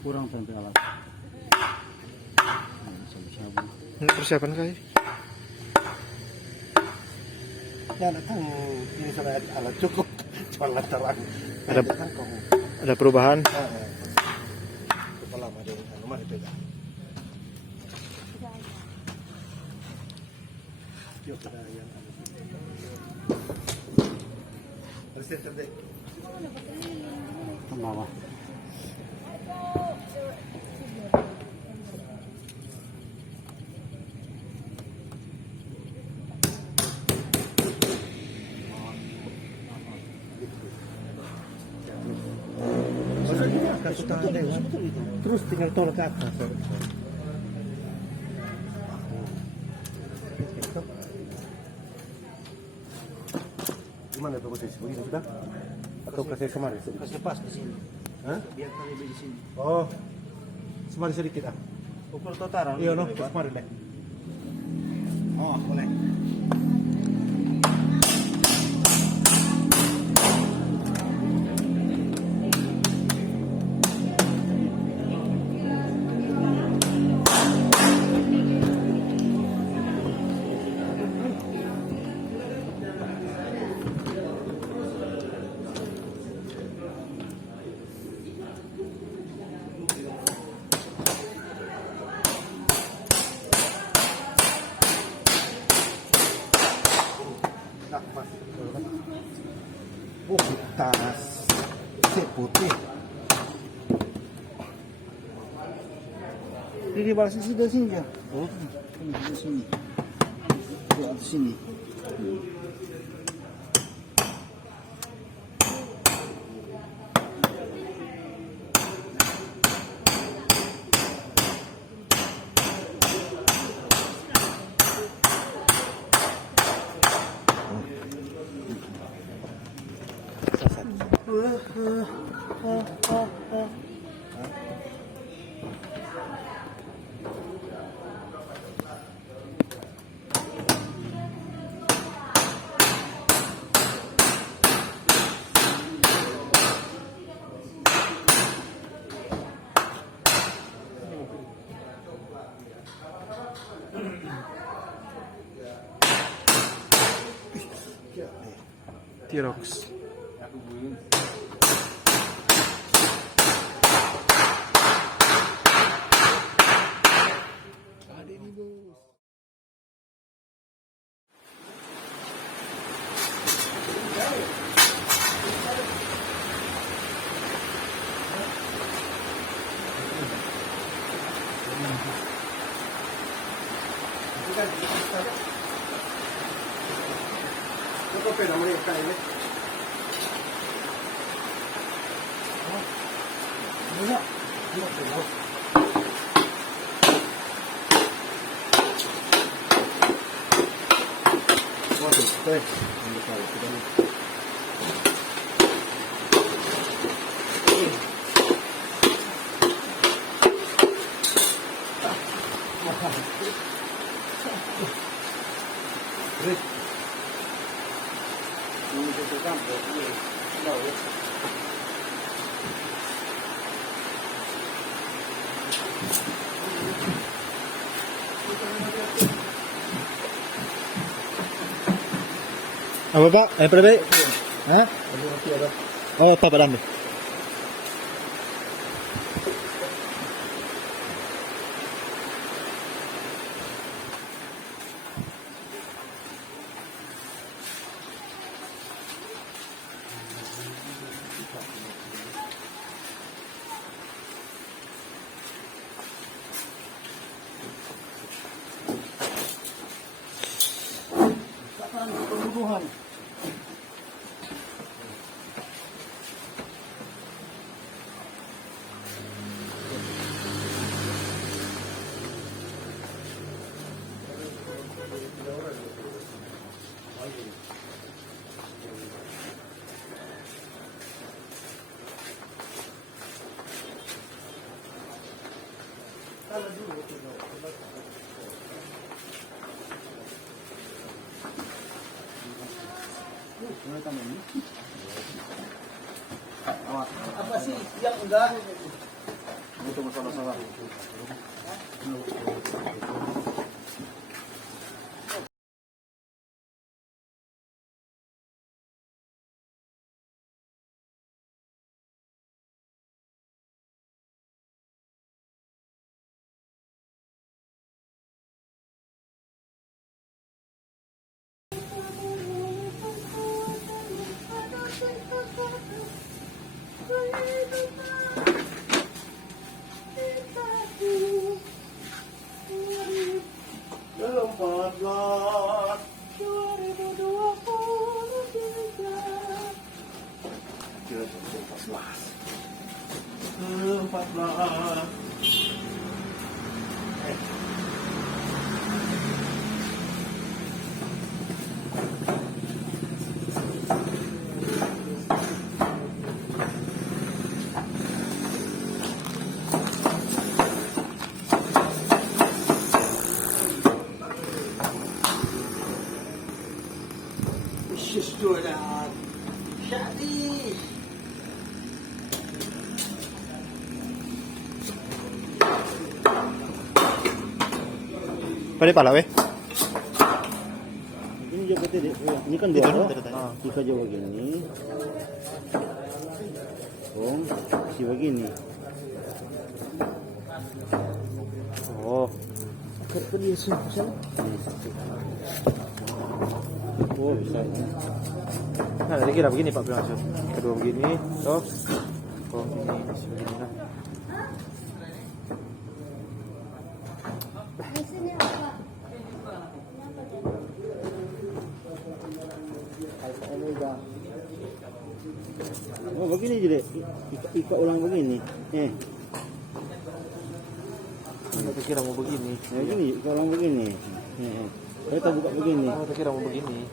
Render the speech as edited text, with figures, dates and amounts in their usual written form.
Kurang sampai alat. Ini persiapan kali. Ya datang ini sudah alat cukup. Alat terang. Ada perubahan. Kepala ada rumah itu ya. Yuk ada yang harus terbaik. Kenapa? Terus tinggal tolak ke atas. Gimana tuh posisi begini sudah? Atau kasih kemarin? Kasih pas di sini. Hah? Biar kali di sini. Oh, semarin sedikit ah. Ukur total. Iya no, kemarin deh. Oh, boleh. Oh, tas putih. Ini balas sisi dari sini ya. Oh, ini dari sini. Di atas sini. T-Rox. Ito pera mo yung kain. Apa Pak? Berapa? Hah? Oh, apa Pak Dami? Apa sih yang enggak? Butuh masalah-masalah. Selamatlah 2023. Sudah jadi. Pada pala weh. Ini juga tidak. Ini kan dua loh. Jika juga begini. Si begini. Oh. Kenapa dia susah? Oh bisa. Nah, tadi kira begini Pak langsung. Kedua begini, toh. Oh, ini begini lah. Oh begini jadi. Ika ulang begini. Saya kira mau begini. Begini, ika ulang begini. Kita buka begini. Oh, saya kira mau begini.